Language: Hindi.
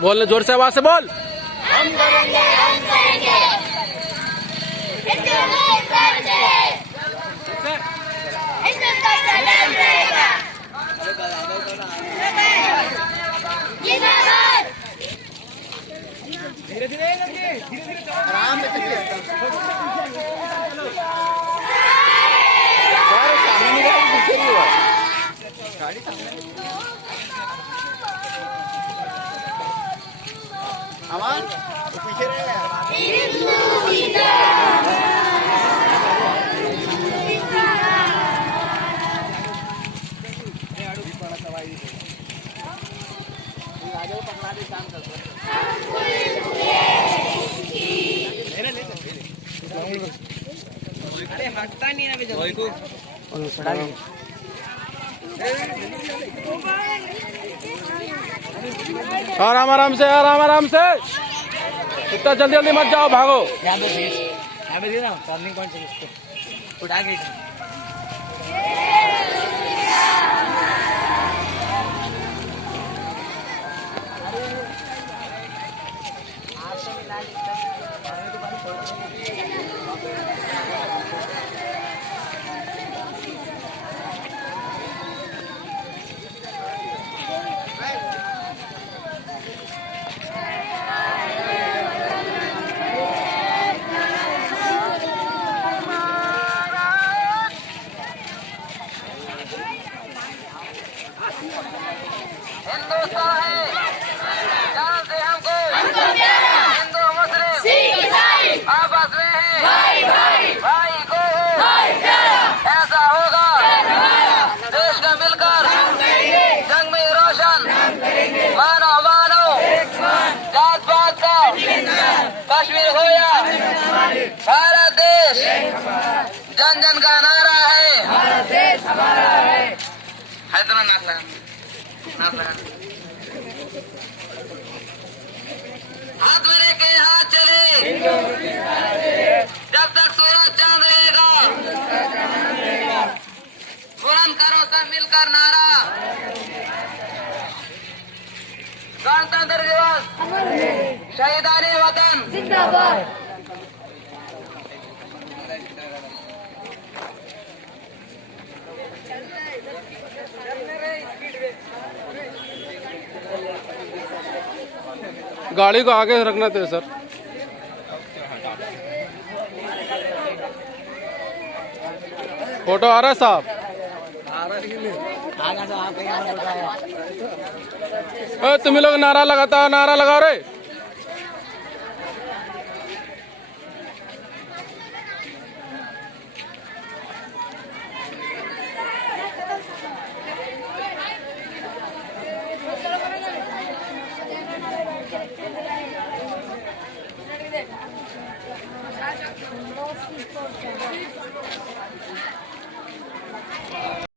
बोल, जोर से आवाज से बोल। हम करेंगे, हम करेंगे। हिंदुस्तान का नाम रहेगा। जिंदाबाद। धीरे धीरे आराम से चलिए। सामने गाड़ी पीछे नहीं हुआ, गाड़ी सामने अमान तो पीछे रहे। अरे हटता नहीं है वही को आराम आराम से, आराम आराम से, इतना जल्दी जल्दी मत जाओ, भागो। यहाँ पे ना टर्निंग पॉइंट है, इसको उठा के हिंदुस्तान है, जान से हमको प्यारा। हिंदू मुस्लिम सिख ईसाई आपस में है, भाई भाई भाई को हो भाई प्यारा। ऐसा होगा देश का मिलकर जंग में रोशन मानो मानो जात पात का कश्मीर हो या भारत देश जन जन का नारा है। भारत देश हमारा है। हैदरा नाथ लगा हाथ मेरे के हाथ चले जब तक सूरज चांद रहेगा। बुलंद करो सब मिलकर नारा, गणतंत्र दिवस शहीदाने वतन। जिंदाबाद। गाड़ी को आगे रखना थे सर। फोटो आ रहा है साहब? तुम लोग नारा लगाता, नारा लगाओ रे।